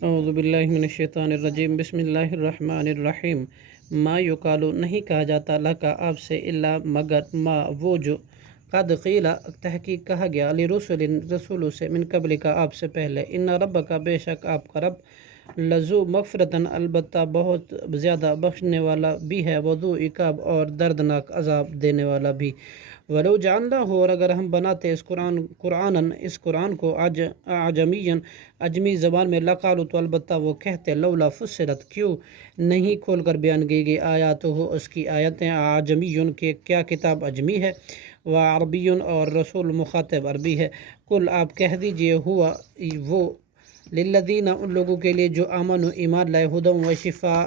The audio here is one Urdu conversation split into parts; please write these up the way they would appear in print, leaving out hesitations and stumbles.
اعوذ باللہ من الشیطان الرجیم بسم اللہ الرحمن الرحیم ما یقالو نہیں کہا جاتا لکا آپ سے الا مگر ما وہ جو قد قیل تحقیق کہا گیا علی رسولوں سے من قبل کا آپ سے پہلے ان رب کا بے شک آپ کا رب لذو مغفرتن البتہ بہت زیادہ بخشنے والا بھی ہے وذو عقاب اور دردناک عذاب دینے والا بھی ولو جعلنا ہو اور اگر ہم بناتے اس قرآن کو عجمی زبان میں لقالو تو البتہ وہ کہتے لولا فصلت کیوں نہیں کھول کر بیان کی گئی آیات ہو اس کی آیتیں عجمی کے کیا کتاب عجمی ہے و عربی اور رسول مخاطب عربی ہے کل آپ کہہ دیجئے ہوا وہ للذین ان لوگوں کے لیے جو آمن و ایمان لائے ہدم و شفا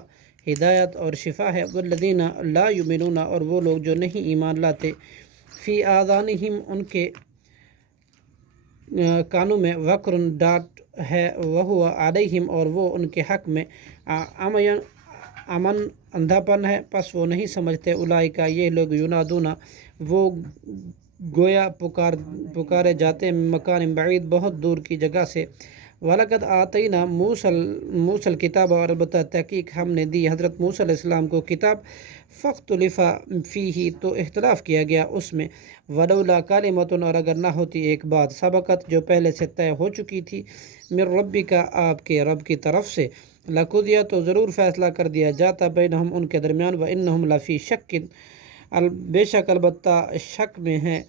ہدایت اور شفا ہے والذین لا یؤمنون اور وہ لوگ جو نہیں ایمان لاتے فی آذانہم ان کے کانوں میں وقرن ڈانٹ ہے وہو علیہم اور وہ ان کے حق میں امن اندھا پن ہے پس وہ نہیں سمجھتے اولئک یہ لوگ ینادونا وہ گویا پکارے جاتے مکان بعید بہت دور کی جگہ سے وَلَقَدْ آتَيْنَا موسیٰ الکتاب اور البتہ تحقیق ہم نے دی حضرت موسیٰ علیہ السلام کو کتاب فَاخْتُلِفَ فِيهِ تو اختلاف کیا گیا اس میں وَلَوْلَا كَلِمَةٌ اور اگر نہ ہوتی ایک بات سبقت جو پہلے سے طے ہو چکی تھی من ربک آپ کے رب کی طرف سے لَقُضِیَ تو ضرور فیصلہ کر دیا جاتا بینہم ان کے درمیان وَإِنَّهُمْ لَفِي شَكٍ بے شک البتہ شک میں ہیں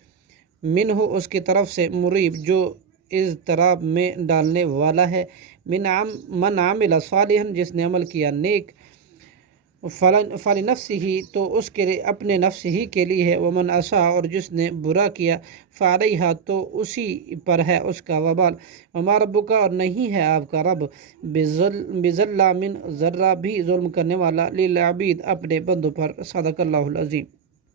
منہ اس کی طرف سے مریب جو اضطراب میں ڈالنے والا ہے من عامل صالحا جس نے عمل کیا نیک فلنفسہ تو اس کے لیے اپنے نفس ہی کے لیے ہے ومن اساء اور جس نے برا کیا فعلیہا تو اسی پر ہے اس کا وبال وما ربک اور نہیں ہے آپ کا رب بظلام ذرہ بھی ظلم کرنے والا للعبید اپنے بندوں پر صدق اللہ العظیم.